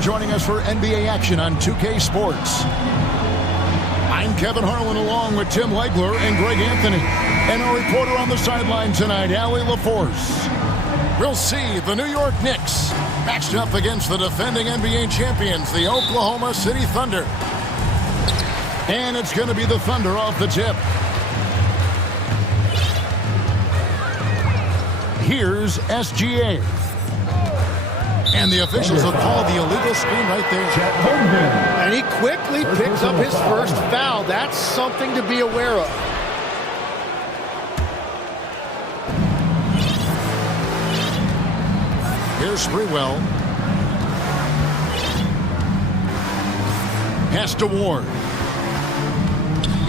joining us for NBA action on 2K Sports. I'm Kevin Harlan along with Tim Legler and Greg Anthony. And our reporter on the sideline tonight, Allie LaForce. We'll see the New York Knicks matched up against the defending NBA champions, the Oklahoma City Thunder. And it's going to be the Thunder off the tip. Here's SGA. And the officials have called the illegal screen right there. And he quickly picks up his first foul. That's something to be aware of. Here's Sprewell. Pass to Ward.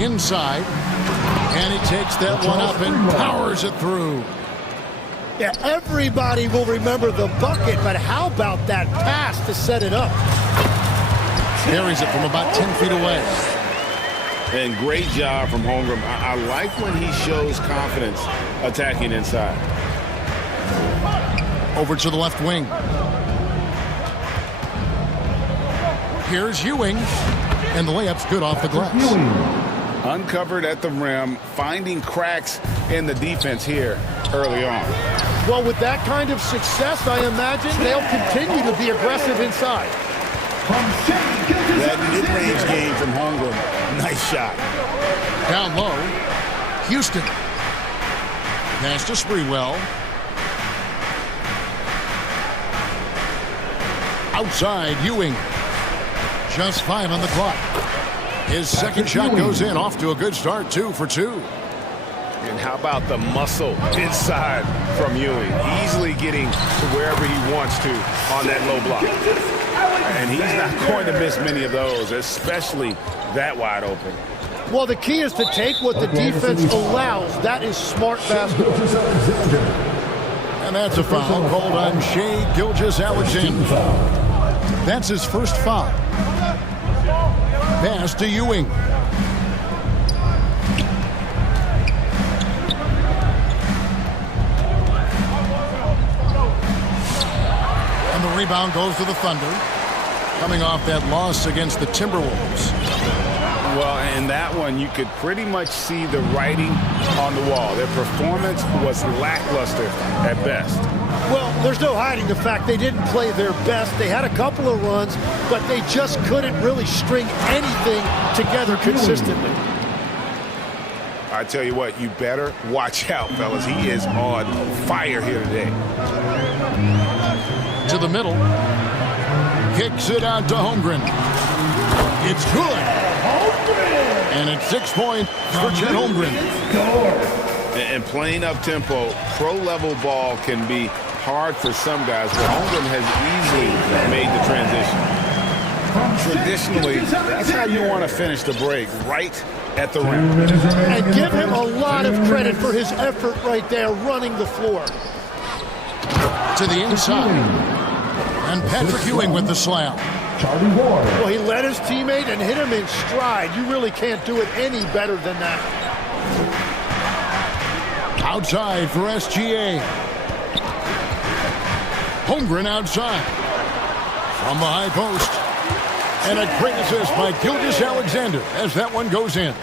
Inside. And he takes that one up and powers it through. Yeah, everybody will remember the bucket, but how about that pass to set it up? Carries it from about 10 feet away. And great job from Holmgren. I like when he shows confidence attacking inside. Over to the left wing. Here's Ewing. And the layup's good off the glass. Uncovered at the rim, finding cracks in the defense here early on. Well, with that kind of success, I imagine they'll continue to be aggressive inside. That mid-range game from Holmgren. Nice shot. Down low. Houston. Pass to Sprewell. Outside, Ewing. Just 5 on the clock. His second shot goes in, off to a good start, 2 for 2. And how about the muscle inside from Ewing? Easily getting to wherever he wants to on that low block. And he's not going to miss many of those, especially that wide open. Well, the key is to take what the defense allows. That is smart basketball. And that's a foul called on Shai Gilgeous-Alexander. That's his first foul. Pass to Ewing. And the rebound goes to the Thunder, coming off that loss against the Timberwolves. Well, in that one, you could pretty much see the writing on the wall. Their performance was lackluster at best. Well, there's no hiding the fact they didn't play their best. They had a couple of runs, but they just couldn't really string anything together consistently. I tell you what, you better watch out, fellas. He is on fire here today. To the middle. Kicks it out to Holmgren. It's good. And it's 6 points for Chet Holmgren. And playing up-tempo, pro-level ball can be hard for some guys, but Holmgren has easily made the transition. Traditionally, that's how you want to finish the break, right at the rim. And give him a lot of credit for his effort right there, running the floor. To the inside. And Patrick Ewing with the slam. Well, he led his teammate and hit him in stride. You really can't do it any better than that. Outside for SGA. Holmgren outside. From the high post. And a great assist by Gilgeous-Alexander as that one goes in.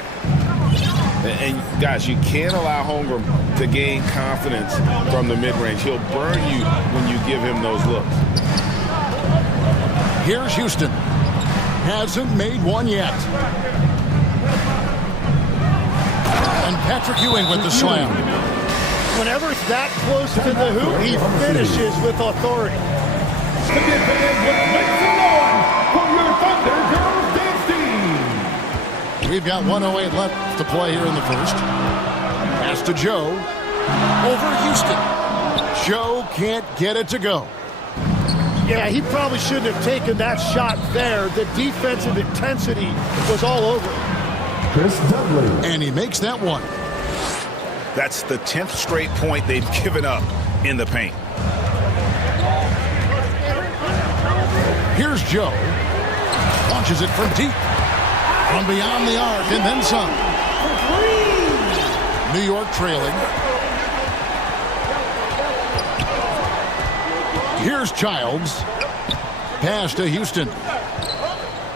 And guys, you can't allow Holmgren to gain confidence from the mid-range. He'll burn you when you give him those looks. Here's Houston. Hasn't made one yet. And Patrick Ewing with the slam. Whenever it's that close to the hoop, he finishes with authority. We've got 1:08 left to play here in the first. Pass to Joe. Over Houston. Joe can't get it to go. Yeah, he probably shouldn't have taken that shot there. The defensive intensity was all over. Chris Dudley. And he makes that one. That's the 10th straight point they've given up in the paint. Here's Joe. Launches it from deep. From beyond the arc and then some. New York trailing. Here's Childs. Pass to Houston.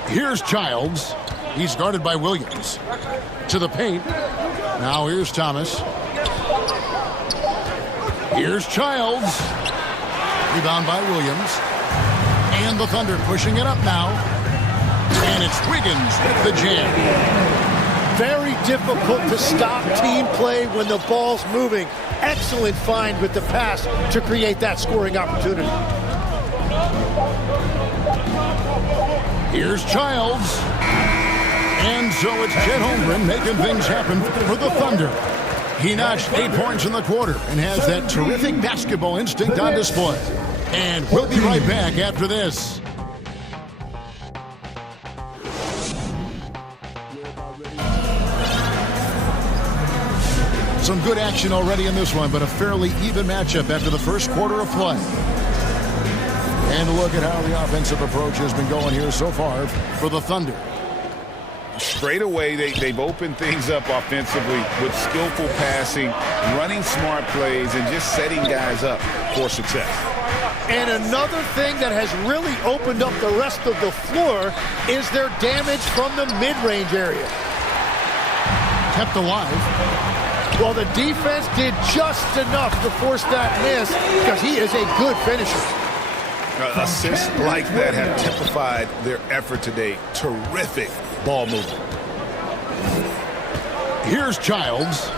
Here's Childs. He's guarded by Williams. To the paint. Now here's Thomas. Here's Childs. Rebound by Williams. And the Thunder pushing it up now. And it's Wiggins with the jam. Very difficult to stop team play when the ball's moving. Excellent find with the pass to create that scoring opportunity. Here's Childs. And so it's Chet Holmgren making things happen for the Thunder. He notched 8 points in the quarter and has that terrific basketball instinct on display. And we'll be right back after this. Some good action already in this one, but a fairly even matchup after the first quarter of play. And a look at how the offensive approach has been going here so far for the Thunder. Straight away, they've opened things up offensively with skillful passing, running smart plays, and just setting guys up for success. And another thing that has really opened up the rest of the floor is their damage from the mid-range area. Kept alive. Well, the defense did just enough to force that miss because he is a good finisher. Assists like that have typified their effort today. Terrific ball movement. Here's Childs.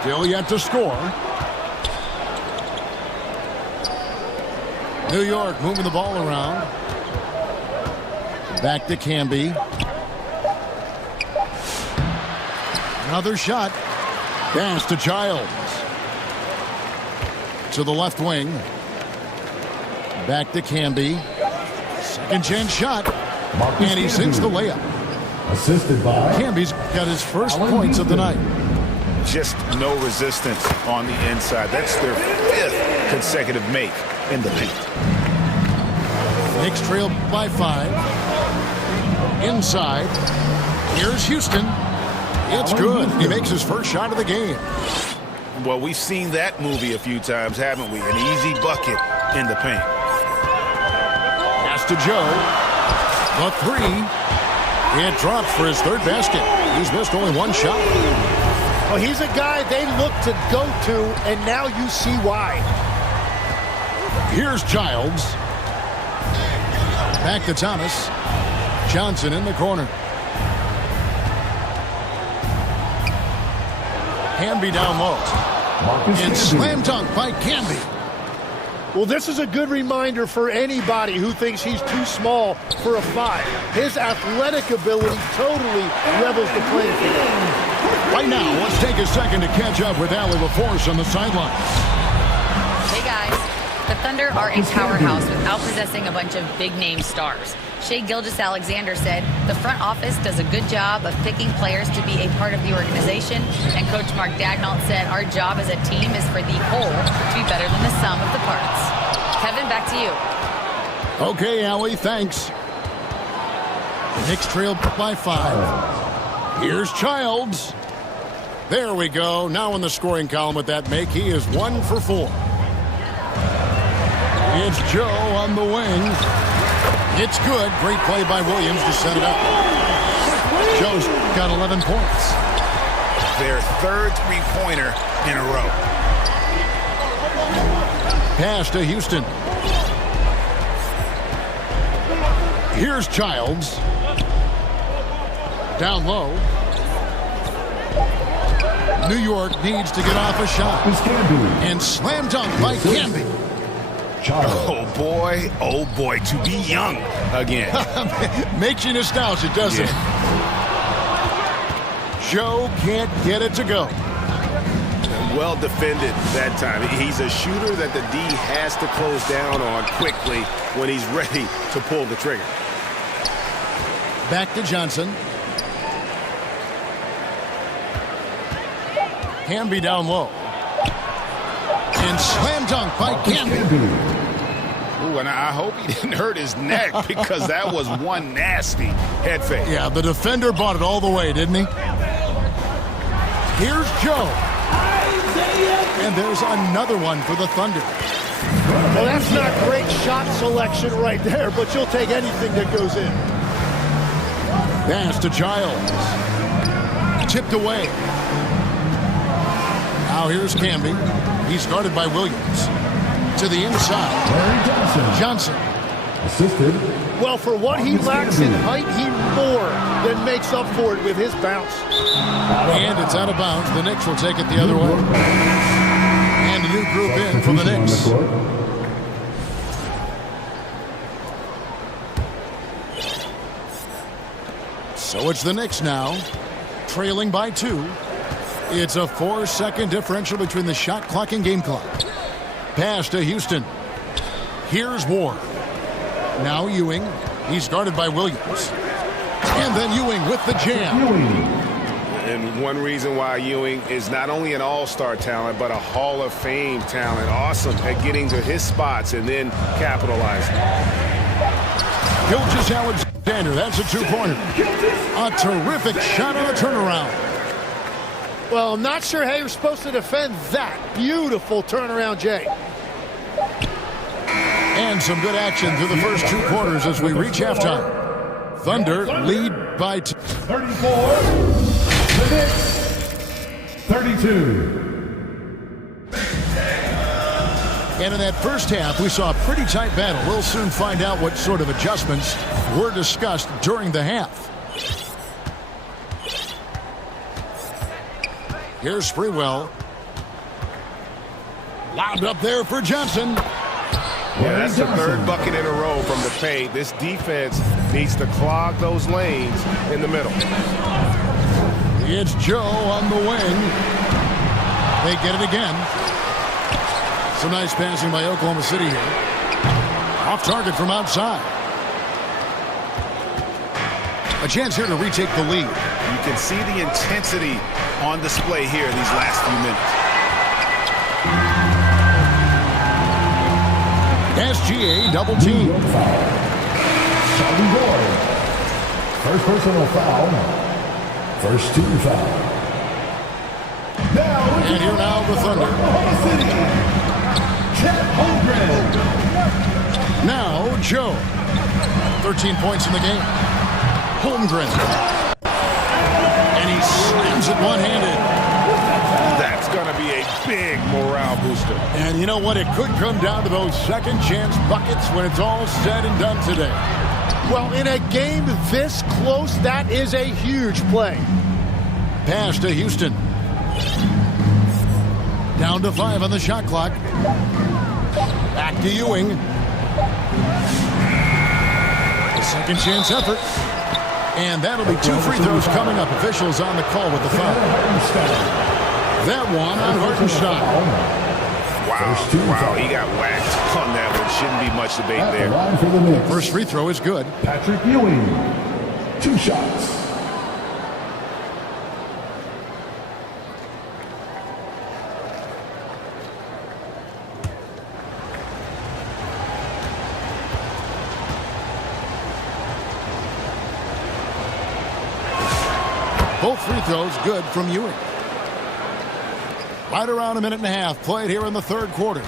Still yet to score. New York moving the ball around. Back to Camby. Another shot. Pass to Childs. To the left wing. Back to Camby. Second chance shot. And he sinks the layup. Assisted by Camby's got his first points of the night. Just no resistance on the inside. That's their 5th consecutive make in the paint. Knicks trail by 5. Inside. Here's Houston. It's good. He makes his first shot of the game. Well, we've seen that movie a few times, haven't we? An easy bucket in the paint. Pass to Joe. The 3. It drops for his 3rd basket. He's missed only 1 shot. Well, he's a guy they look to go to, and now you see why. Here's Childs. Back to Thomas. Johnson in the corner. Camby down low. And slam dunk by Camby. Well, this is a good reminder for anybody who thinks he's too small for a 5. His athletic ability totally levels the playing field. Right now, let's take a second to catch up with Allie LaForce on the sideline. Hey, guys. The Thunder are a powerhouse without possessing a bunch of big-name stars. Shai Gilgeous-Alexander said, the front office does a good job of picking players to be a part of the organization, and Coach Mark Daigneault said, our job as a team is for the whole to be better than the sum of the parts. Kevin, back to you. Okay, Allie, thanks. The Knicks trail by 5. Here's Childs. There we go. Now in the scoring column with that make, he is 1 for 4. It's Joe on the wing. It's good. Great play by Williams to set it up. Joe's got 11 points. Their 3rd three-pointer in a row. Pass to Houston. Here's Childs. Down low. New York needs to get off a shot. And slam dunk by Camby. Oh boy, to be young again. Makes you nostalgic, doesn't it? Joe can't get it to go. Well defended that time. He's a shooter that the D has to close down on quickly when he's ready to pull the trigger. Back to Johnson. Camby down low. And slam dunk by Camby. Ooh, and I hope he didn't hurt his neck because that was one nasty head fake. Yeah, the defender bought it all the way, didn't he? Here's Joe. And there's another one for the Thunder. Well, that's not great shot selection right there, but you'll take anything that goes in. Pass to Giles. Tipped away. Now here's Camby. He's guarded by Williams. To the inside. Larry Johnson. Assisted. Well, for what he lacks in height, he more than makes up for it with his bounce. And it's out of bounds. The Knicks will take it the other way. And a new group in for the Knicks. So it's the Knicks now, trailing by 2. It's a 4-second differential between the shot clock and game clock. Pass to Houston. Here's Ward. Now Ewing. He's guarded by Williams. And then Ewing with the jam. And one reason why Ewing is not only an all-star talent, but a Hall of Fame talent. Awesome at getting to his spots and then capitalizing. Gilgeous-Alexander, that's a 2-pointer. A terrific shot on a turnaround. Well, I'm not sure how you're supposed to defend that. Beautiful turnaround, Jay. And some good action through the first 2 quarters as we reach halftime. Thunder lead by 2. 34. The Knicks. 32. And in that first half, we saw a pretty tight battle. We'll soon find out what sort of adjustments were discussed during the half. Here's Sprewell. Lobbed up there for Johnson. Yeah, that's the 3rd bucket in a row from the paint. This defense needs to clog those lanes in the middle. It's Joe on the wing. They get it again. Some nice passing by Oklahoma City here. Off target from outside. A chance here to retake the lead. You can see the intensity on display here in these last few minutes. SGA double team. First personal foul. First team foul. And here now the Thunder. Now Joe. 13 points in the game. Holmgren. And he slams it one-handed. That's going to be a big morale booster. And you know what? It could come down to those second chance buckets when it's all said and done today. Well, in a game this close, that is a huge play. Pass to Houston. Down to 5 on the shot clock. Back to Ewing. A second chance effort. And that'll be 2 free throws coming up. Officials on the call with the foul. That one on Hartenstein. Wow, he got whacked on that one. Shouldn't be much debate there. First free throw is good. Patrick Ewing. 2 shots. Both free throws good from Ewing. Right around a minute and a half played here in the 3rd quarter.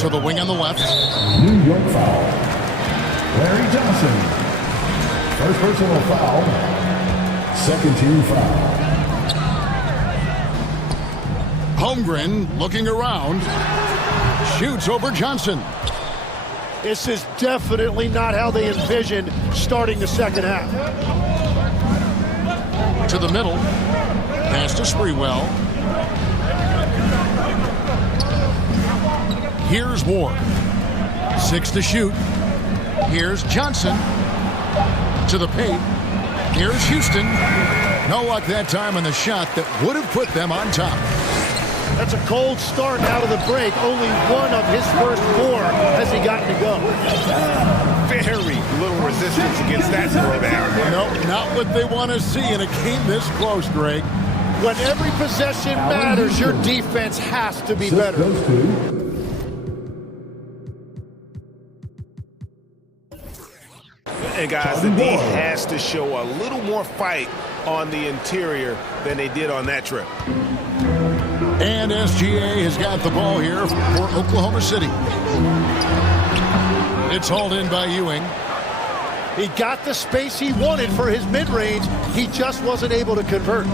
To the wing on the left. New York foul. Larry Johnson. First personal foul. Second team foul. Holmgren looking around. Shoots over Johnson. This is definitely not how they envisioned starting the second half. To the middle. Pass to Sprewell. Here's Ward. 6 to shoot. Here's Johnson. To the paint. Here's Houston. No luck that time on the shot that would have put them on top. That's a cold start out of the break. Only one of his first 4 has he gotten to go. Very little resistance against that throwdown. No, not what they want to see in a game this close, Greg. When every possession matters, your defense has to be better. And guys, the D has to show a little more fight on the interior than they did on that trip. And SGA has got the ball here for Oklahoma City. It's hauled in by Ewing. He got the space he wanted for his mid-range. He just wasn't able to convert.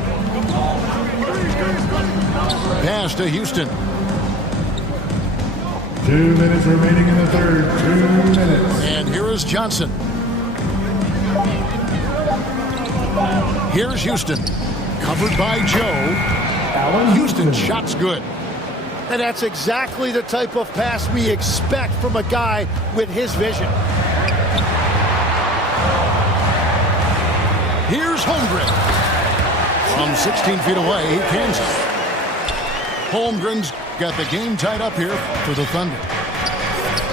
Pass to Houston. 2 minutes remaining in the third. 2 minutes. And here is Johnson. Here's Houston. Covered by Joe. Houston shot's good. And that's exactly the type of pass we expect from a guy with his vision. Here's Holmgren. From 16 feet away, he cans it. Holmgren's got the game tied up here for the Thunder.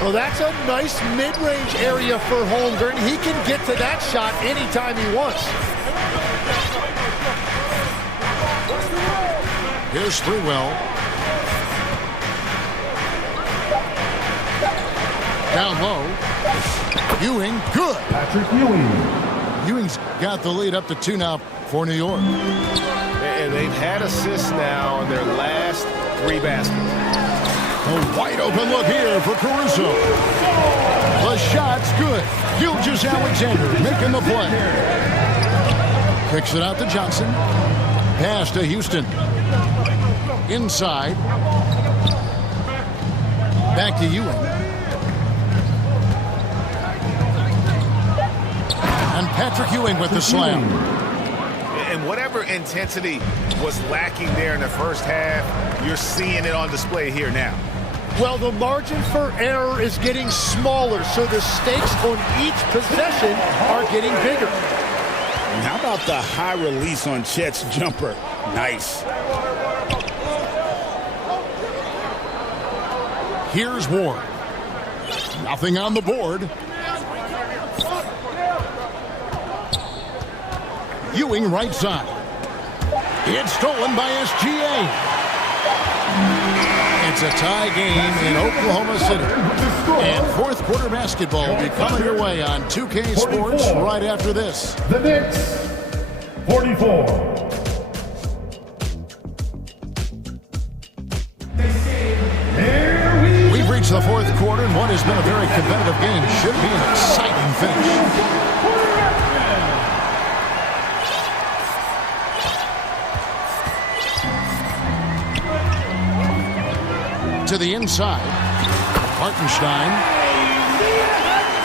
Well, that's a nice mid-range area for Holmgren. He can get to that shot anytime he wants. Here's Sprewell. Down low. Ewing, good. Patrick Ewing. Ewing's got the lead up to 2 now for New York. And they've had assists now on their last 3 baskets. A wide open look here for Caruso. The shot's good. Gilgeous-Alexander making the play. Kicks it out to Johnson. Pass to Houston. Inside. Back to Ewing. And Patrick Ewing with the slam. And whatever intensity was lacking there in the first half, you're seeing it on display here now. Well, the margin for error is getting smaller, so the stakes on each possession are getting bigger. And how about the high release on Chet's jumper? Nice. Here's Ward. Nothing on the board. Ewing right side. It's stolen by SGA. It's a tie game in Oklahoma City. And fourth quarter basketball will be coming your way on 2K Sports right after this. The Knicks, 44. We've reached the fourth quarter, and what has been a very competitive game should be an exciting finish. To the inside. Hartenstein.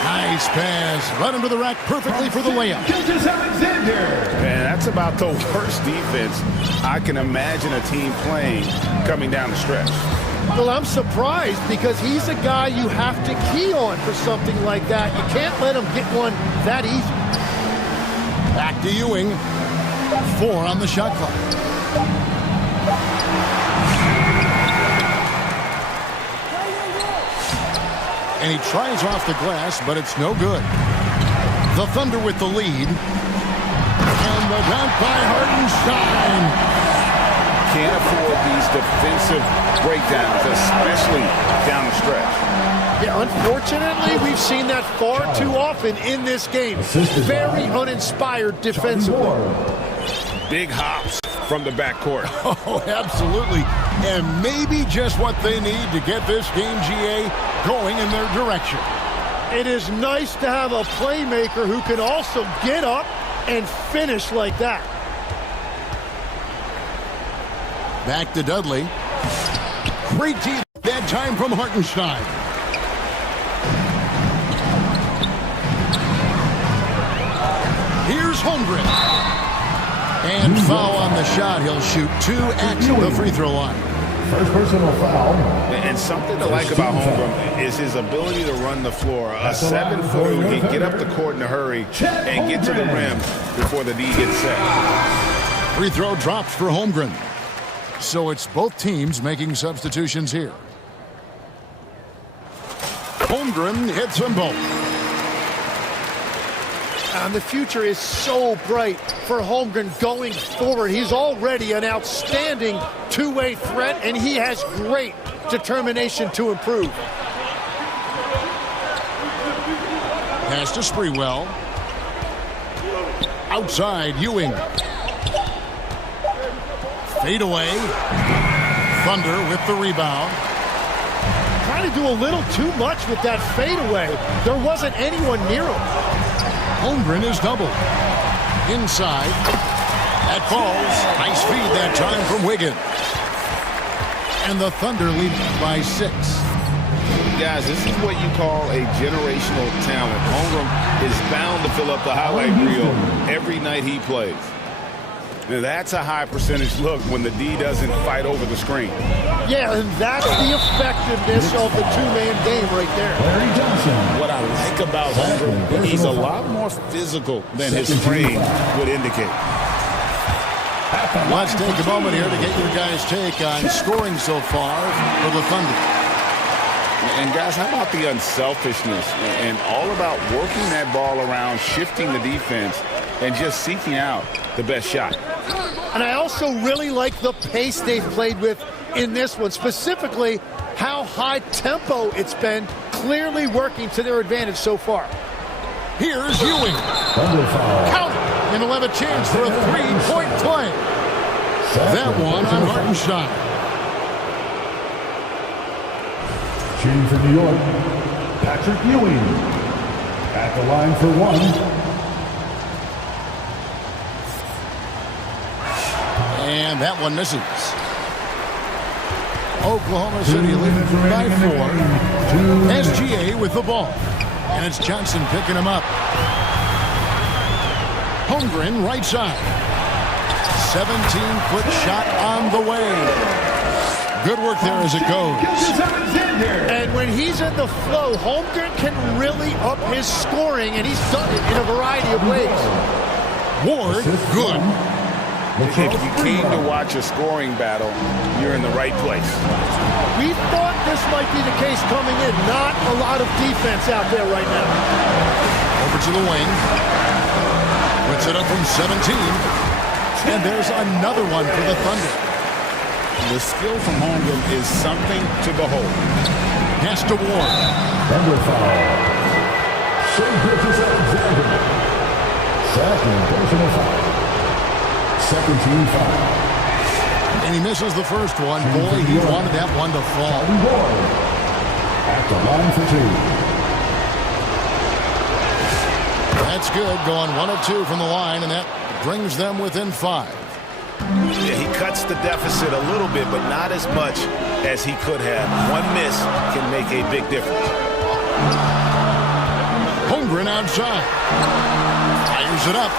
Nice pass. Right under the rack perfectly for the layup. Man, that's about the worst defense I can imagine a team playing coming down the stretch. Well, I'm surprised because he's a guy you have to key on for something like that. You can't let him get one that easy. Back to Ewing. 4 on the shot clock. And he tries off the glass, but it's no good. The Thunder with the lead. And the dunk by Hartenstein. Can't afford these defensive breakdowns, especially down the stretch. Yeah, unfortunately, we've seen that far too often in this game. Very uninspired defensively. Big hops from the backcourt. Oh, absolutely. And maybe just what they need to get this game, GA, going in their direction. It is nice to have a playmaker who can also get up and finish like that. Back to Dudley. Great team that time from Hartenstein. Here's Holmgren. And foul on the shot. He'll shoot 2 at the free throw line. First personal foul. And something to like about Holmgren is his ability to run the floor. A 7-footer who can get up the court in a hurry and get to the rim before the D gets set. Free throw drops for Holmgren. So it's both teams making substitutions here. Holmgren hits them both. And the future is so bright for Holmgren going forward. He's already an outstanding two-way threat, and he has great determination to improve. Pass to Sprewell. Outside, Ewing. Fade away. Thunder with the rebound. Trying to do a little too much with that fadeaway. There wasn't anyone near him. Holmgren is doubled. Inside. That falls. Nice feed that time from Wiggins. And the Thunder lead by 6. Guys, this is what you call a generational talent. Holmgren is bound to fill up the highlight reel every night he plays. Now, that's a high percentage look when the D doesn't fight over the screen. Yeah, and that's the effectiveness of the two-man game right there. What I like about Holmgren, he's a lot more physical than his frame would indicate. Let's take a moment here to get your guys' take on scoring so far for the Thunder. And guys, how about the unselfishness and all about working that ball around, shifting the defense, and just seeking out the best shot. And I also really like the pace they've played with in this one, specifically how high tempo it's been, clearly working to their advantage so far. Here's Ewing. Count it. And he'll have a chance for a three-point play. That one on Hartenstein. Shooting for New York, Patrick Ewing. At the line for 1. And that one misses. Oklahoma City leading by 4. SGA with the ball. And it's Johnson picking him up. Holmgren right side. 17-foot shot on the way. Good work there as it goes. And when he's in the flow, Holmgren can really up his scoring, and he's done it in a variety of ways. Ward, good. If you came to watch a scoring battle, you're in the right place. We thought this might be the case coming in. Not a lot of defense out there right now. Over to the wing. Puts it up from 17. And there's another one for the Thunder. The skill from Holmgren is something to behold. Pass to Ward. Thunder foul. Alexander. Second personal foul. Second team foul. And he misses the first one. Boy, he wanted that one to fall. At the line for 2. That's good. Going 1 of 2 from the line, and that brings them within 5. Yeah, he cuts the deficit a little bit, but not as much as he could have. One miss can make a big difference. Holmgren outside. Fires it up.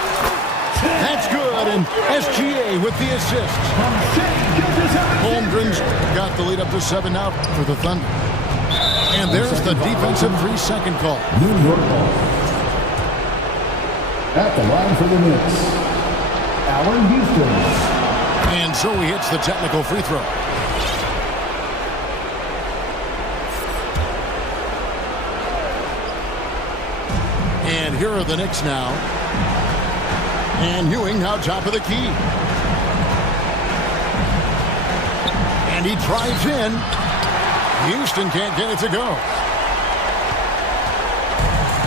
That's good, and SGA with the assist. Holmgren's got the lead up to 7 out for the Thunder. And there's the defensive 3-second call. New York ball. At the line for the Knicks, Allen Houston. And so he hits the technical free throw. And here are the Knicks now. And Ewing now top of the key. And he drives in. Houston can't get it to go.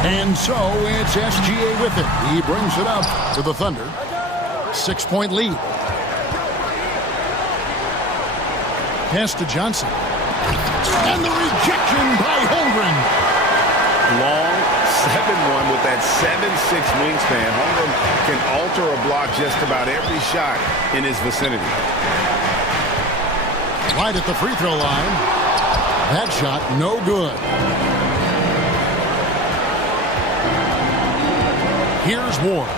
And so it's SGA with it. He brings it up to the Thunder. 6-point lead. Pass to Johnson. And the rejection by Holmgren. Long 7-1 with that 7'6" wingspan. Holmgren can alter a block just about every shot in his vicinity. Right at the free throw line. That shot no good. Here's Ward.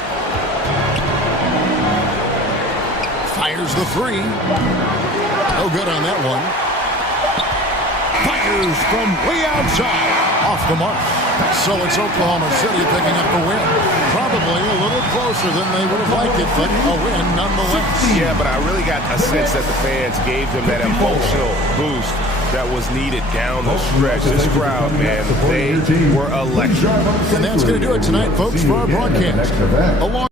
Fires the 3. No good on that one. Fires from way outside. Off the mark. So it's Oklahoma City picking up the win. Probably a little closer than they would have liked it, but a win nonetheless. Yeah, but I really got a sense that the fans gave them that emotional boost that was needed down the stretch. This crowd, man, they were electric. And that's going to do it tonight, folks, for our broadcast. Along